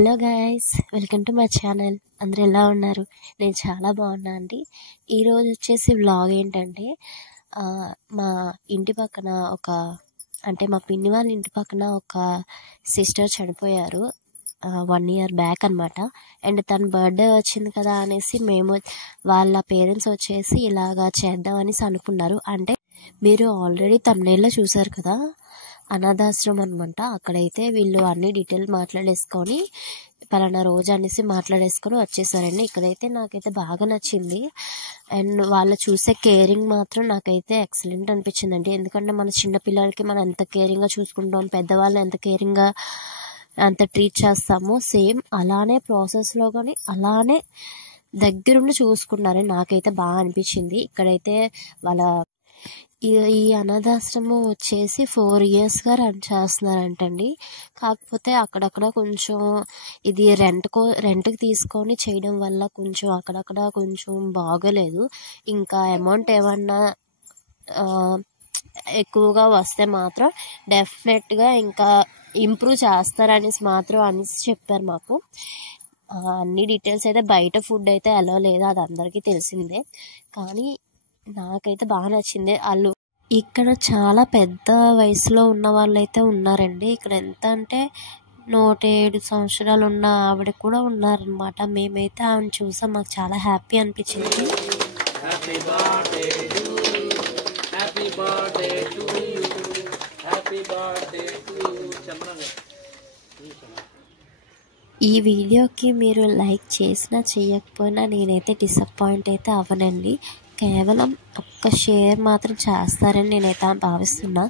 Hello guys, welcome to my channel. అందరూ ఎలా ఉన్నారు? నేను చాలా బాగున్నా అండి. ఈరోజు వచ్చేసి వ్లాగ్ ఏంటంటే మా ఇంటి పక్కన మా పిన్ని వాళ్ళ ఇంటి పక్కన ఒక సిస్టర్ చనిపోయారు 1 year బ్యాక్ అనమాట. అండ్ తన బర్త్డే వచ్చింది కదా అనేసి మేము వాళ్ళ పేరెంట్స్ వచ్చేసి ఇలాగా చేద్దామనేసి అనుకున్నారు. అంటే మీరు ఆల్రెడీ తమ్నైల్లో చూసారు కదా, అనాథాశ్రమం అనమాట. అక్కడైతే వీళ్ళు అన్ని డీటెయిల్ మాట్లాడేసుకొని పలానా రోజు అనేసి మాట్లాడేసుకొని వచ్చేసారండి. ఇక్కడైతే నాకైతే బాగా నచ్చింది. అండ్ వాళ్ళు చూసే కేరింగ్ మాత్రం నాకైతే ఎక్సలెంట్ అనిపించిందండి. ఎందుకంటే మన చిన్న పిల్లలకి మనం ఎంత కేరింగ్గా చూసుకుంటాం, పెద్దవాళ్ళు ఎంత కేరింగ్గా అంత ట్రీట్ చేస్తామో సేమ్ అలానే ప్రాసెస్లో కానీ అలానే దగ్గరుండి చూసుకున్నారని నాకైతే బాగా అనిపించింది. ఇక్కడైతే వాళ్ళ ఈ అనాథాశ్రమం వచ్చేసి 4 yearsగా రన్ చేస్తున్నారంటండి. కాకపోతే అక్కడక్కడ కొంచెం ఇది రెంట్కి తీసుకొని చేయడం వల్ల కొంచెం అక్కడక్కడ కొంచెం బాగోలేదు. ఇంకా అమౌంట్ ఏమన్నా ఎక్కువగా వస్తే మాత్రం డెఫినెట్గా ఇంకా ఇంప్రూవ్ చేస్తారనేసి చెప్పారు మాకు. అన్ని డీటెయిల్స్ అయితే బయట ఫుడ్ అయితే ఎలా లేదు, అది అందరికీ తెలిసిందే. కానీ నాకైతే బాగా నచ్చింది. వాళ్ళు ఇక్కడ చాలా పెద్ద వయసులో ఉన్న వాళ్ళు అయితే ఉన్నారండి. ఇక్కడ ఎంత అంటే 107 సంవత్సరాలు ఉన్న ఆవిడ కూడా ఉన్నారనమాట. మేమైతే ఆవిడ చూసాం, మాకు చాలా హ్యాపీ అనిపించింది. ఈ వీడియోకి మీరు లైక్ చేసినా చేయకపోయినా నేనైతే డిసప్పాయింట్ అయితే అవ్వనండి. కేవలం ఒక్క షేర్ మాత్రం చేస్తారని నేనైతే భావిస్తున్నా.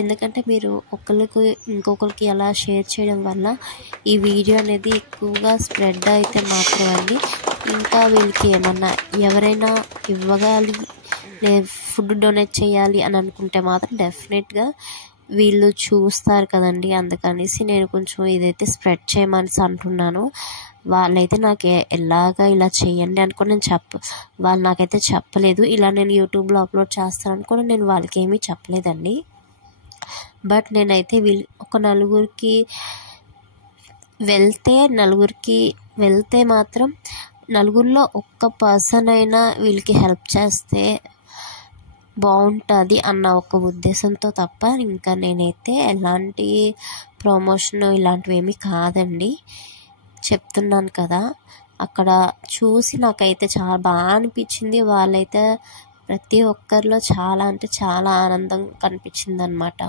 ఎందుకంటే మీరు ఇంకొకరికి అలా షేర్ చేయడం వల్ల ఈ వీడియో అనేది ఎక్కువగా స్ప్రెడ్ అయితే మాత్రం అండి ఇంకా వీళ్ళకి ఏమన్నా ఎవరైనా ఇవ్వగాలి ఫుడ్ డొనేట్ చేయాలి అని అనుకుంటే మాత్రం డెఫినెట్గా వీళ్ళు చూస్తారు కదండి. అందుకనేసి నేను కొంచెం ఇదైతే స్ప్రెడ్ చేయమని అంటున్నాను. వాళ్ళైతే నాకు ఇలా చేయండి అనుకుని వాళ్ళు నాకైతే చెప్పలేదు. ఇలా నేను యూట్యూబ్లో అప్లోడ్ చేస్తాను అనుకుని నేను వాళ్ళకి ఏమీ చెప్పలేదండి. బట్ నేనైతే ఒక నలుగురికి వెళ్తే మాత్రం నలుగురిలో ఒక్క పర్సన్ అయినా వీళ్ళకి హెల్ప్ చేస్తే బాగుంటుంది అన్న ఒక ఉద్దేశంతో తప్ప ఇంకా నేనైతే ఎలాంటి ప్రమోషన్ ఇలాంటివి ఏమీ కాదండి. చెప్తున్నాను కదా, అక్కడ చూసి నాకైతే చాలా బాగా అనిపించింది. వాళ్ళైతే ప్రతి ఒక్కరిలో చాలా అంటే చాలా ఆనందం కనిపించింది అనమాట.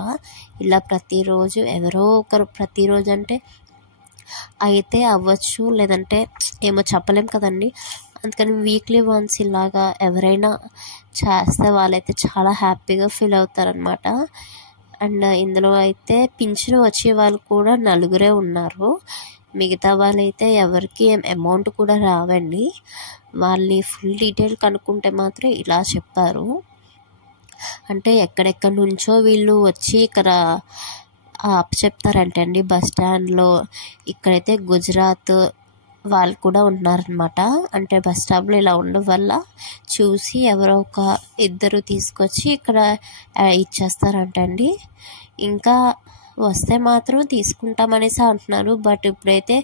ఇలా ప్రతిరోజు ఎవరో ఒకరు, ప్రతిరోజు అంటే అయితే అవ్వచ్చు, లేదంటే ఏమో చెప్పలేం కదండి. అందుకని వీక్లీ వన్స్ ఇలాగా ఎవరైనా చేస్తే వాళ్ళైతే చాలా హ్యాపీగా ఫీల్ అవుతారనమాట. అండ్ ఇందులో అయితే పింఛను వచ్చే వాళ్ళు కూడా 4 ఉన్నారు. మిగతా వాళ్ళైతే ఎవరికి ఏం అమౌంట్ కూడా రావండి. వాళ్ళని ఫుల్ డీటెయిల్ కనుక్కుంటే మాత్రం ఇలా చెప్పారు. అంటే ఎక్కడెక్కడి నుంచో వీళ్ళు వచ్చి ఇక్కడ చెప్తారంటండి బస్ స్టాండ్లో. ఇక్కడైతే గుజరాత్ వాళ్ళు కూడా ఉన్నారనమాట. అంటే బస్ స్టాప్లో ఇలా ఉండడం వల్ల చూసి ఎవరో ఒక ఇద్దరు తీసుకొచ్చి ఇక్కడ ఇచ్చేస్తారంటండి. ఇంకా వస్తే మాత్రం తీసుకుంటామనేసి అంటున్నారు. బట్ ఇప్పుడైతే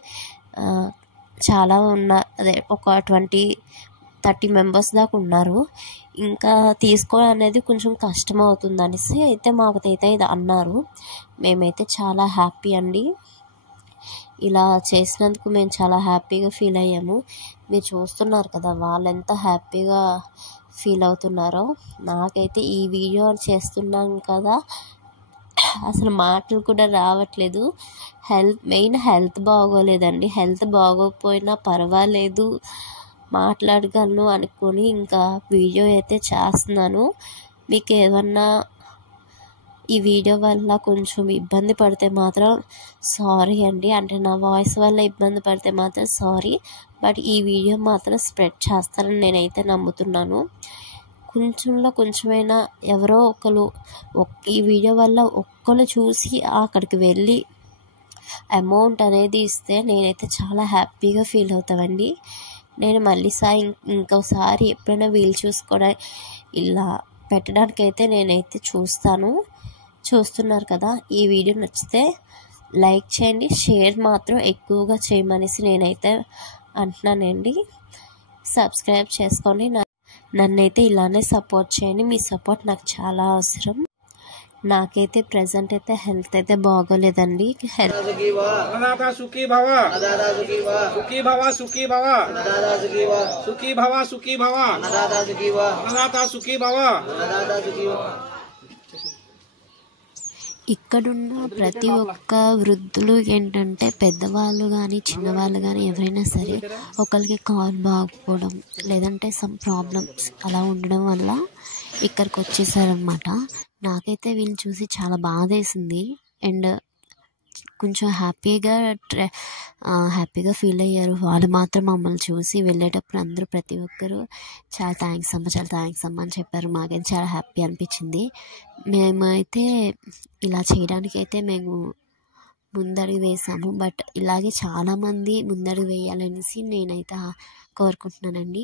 చాలా ఒక 20-30 మెంబర్స్ దాకా ఉన్నారు. ఇంకా తీసుకోవడం అనేది కొంచెం కష్టం అవుతుంది అనేసి అయితే మాకైతే ఇది అన్నారు. మేమైతే చాలా హ్యాపీ అండి. ఇలా చేసినందుకు మేము చాలా హ్యాపీగా ఫీల్ అయ్యాము. మీరు చూస్తున్నారు కదా వాళ్ళు ఎంత హ్యాపీగా ఫీల్ అవుతున్నారో. నాకైతే ఈ వీడియో చేస్తున్నాను కదా, అసలు మాటలు కూడా రావట్లేదు. మెయిన్ హెల్త్ బాగోలేదండి. హెల్త్ బాగోకపోయినా పర్వాలేదు, మాట్లాడగలను అనుకొని ఇంకా వీడియో అయితే చేస్తున్నాను. మీకు ఏమన్నా ఈ వీడియో వల్ల కొంచెం ఇబ్బంది పడితే మాత్రం సారీ అండి. అంటే నా వాయిస్ వల్ల ఇబ్బంది పడితే మాత్రం సారీ. బట్ ఈ వీడియో మాత్రం స్ప్రెడ్ చేస్తారని నేనైతే నమ్ముతున్నాను. కొంచెమైనా ఎవరో ఒకరు ఈ వీడియో వల్ల ఒక్కరు చూసి అక్కడికి వెళ్ళి అమౌంట్ అనేది ఇస్తే నేనైతే చాలా హ్యాపీగా ఫీల్ అవుతామండి. నేను ఇంకోసారి ఎప్పుడైనా వీలు చూసుకోవడం ఇలా పెట్టడానికైతే నేనైతే చూస్తాను. చూస్తున్నారు కదా, ఈ వీడియో నచ్చితే లైక్ చేయండి, షేర్ మాత్రం ఎక్కువగా చేయమనేసి నేనైతే అంటున్నానండి. సబ్స్క్రైబ్ చేసుకోండి, నన్నైతే ఇలానే సపోర్ట్ చేయండి. మీ సపోర్ట్ నాకు చాలా అవసరం. నాకైతే ప్రజెంట్ అయితే హెల్త్ అయితే బాగోలేదండి. ఇక్కడున్న ప్రతి ఒక్క వృద్ధులు ఏంటంటే పెద్దవాళ్ళు కానీ చిన్నవాళ్ళు కానీ ఎవరైనా సరే ఒకరికి కాల్ బాగోవడం లేదంటే సమ్ ప్రాబ్లమ్స్ అలా ఉండడం వల్ల ఇక్కడికి వచ్చేసారనమాట. నాకైతే వీళ్ళు చూసి చాలా బాధేసింది అండ్ కొంచెం హ్యాపీగా ఫీల్ అయ్యారు. వాళ్ళు మాత్రం మమ్మల్ని చూసి వెళ్ళేటప్పుడు అందరూ ప్రతి ఒక్కరు చాలా థ్యాంక్స్ అమ్మ అని చెప్పారు. మాకైతే చాలా హ్యాపీ అనిపించింది. మేమైతే ఇలా చేయడానికి అయితే మేము ముందడుగు వేసాము. బట్ ఇలాగే చాలామంది ముందడుగు వేయాలనేసి నేనైతే కోరుకుంటున్నానండి.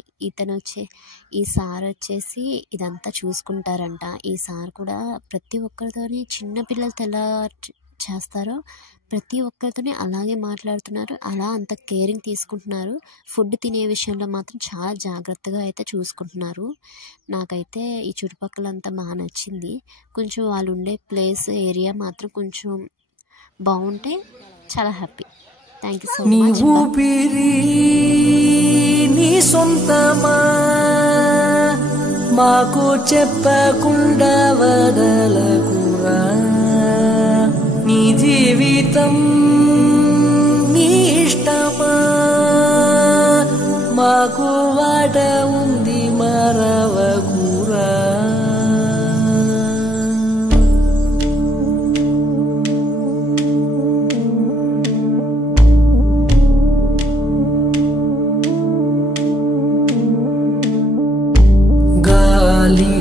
ఈ సార్ వచ్చేసి ఇదంతా చూసుకుంటారంట. ఈ సార్ కూడా ప్రతి ఒక్కరితోని చిన్నపిల్లలతో ఎలా చేస్తారో ప్రతి ఒక్కరితోనే అలాగే మాట్లాడుతున్నారు, అలా అంత కేరింగ్ తీసుకుంటున్నారు. ఫుడ్ తినే విషయంలో మాత్రం చాలా జాగ్రత్తగా అయితే చూసుకుంటున్నారు. నాకైతే ఈ చుట్టుపక్కలంతా బాగా నచ్చింది. కొంచెం వాళ్ళు ఉండే ఏరియా మాత్రం కొంచెం బాగుంటే చాలా happy. Thank you so much. నీ సొంతమా మాకు చెప్పకుండా వదలకురా, నీ జీవితం నీ ఇష్టమా మాకు వాట ఉంది మరవకురా. గాలి